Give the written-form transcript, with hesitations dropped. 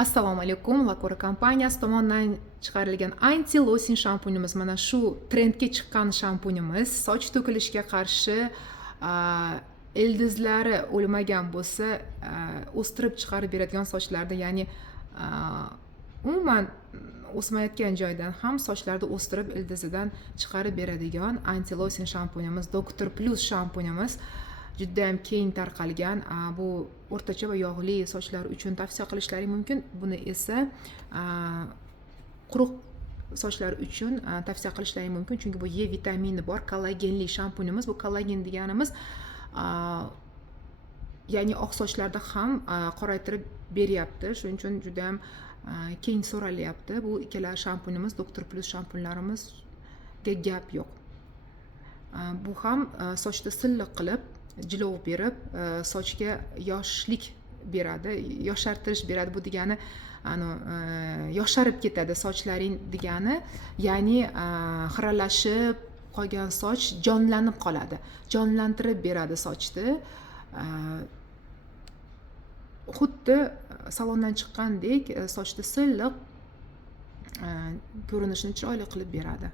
Assalomu alaykum. Lakora kompaniyasi tomonidan chiqarilgan anti-losing shampunimiz. Mana shu trendga chiqqan shampunimiz soch to'kilishiga qarshi ildizlari o'lmagan bo'lsa, o'stirib chiqarib beradigan sochlarda, ya'ni umuman o'smayotgan joydan ham sochlarni o'stirib ildizidan chiqarib beradigan anti-losing shampunimiz, Dr. Plus shampunimiz. Juda ham keng tarqalgan. Bu o'rtacha va yog'li sochlar uchun tavsiya qilishlaring mumkin. Buni esa quruq sochlar uchun tavsiya qilishlaring mumkin, chunki bu E vitamini bor, kollagenli shampunimiz. Bu kollagen deganimiz ya'ni oq sochlarda ham qoraytirib beryapti. Shuning uchun juda ham keng so'ralyapti. Bu ikkala shampunimiz, Dr. Plus shampunlarimizga gap yo'q. Bu ham sochni silliq qilib, jilov berib, sochga yoshlik beradi, yoshartirish beradi. Bu degani yosharib ketadi sochlaring degani, ya'ni xiralashib qolgan soch jonlanib qoladi, jonlantirib beradi sochni. Xuddi salondan chiqqandek sochni silliq, ko'rinishini chiroyli qilib beradi.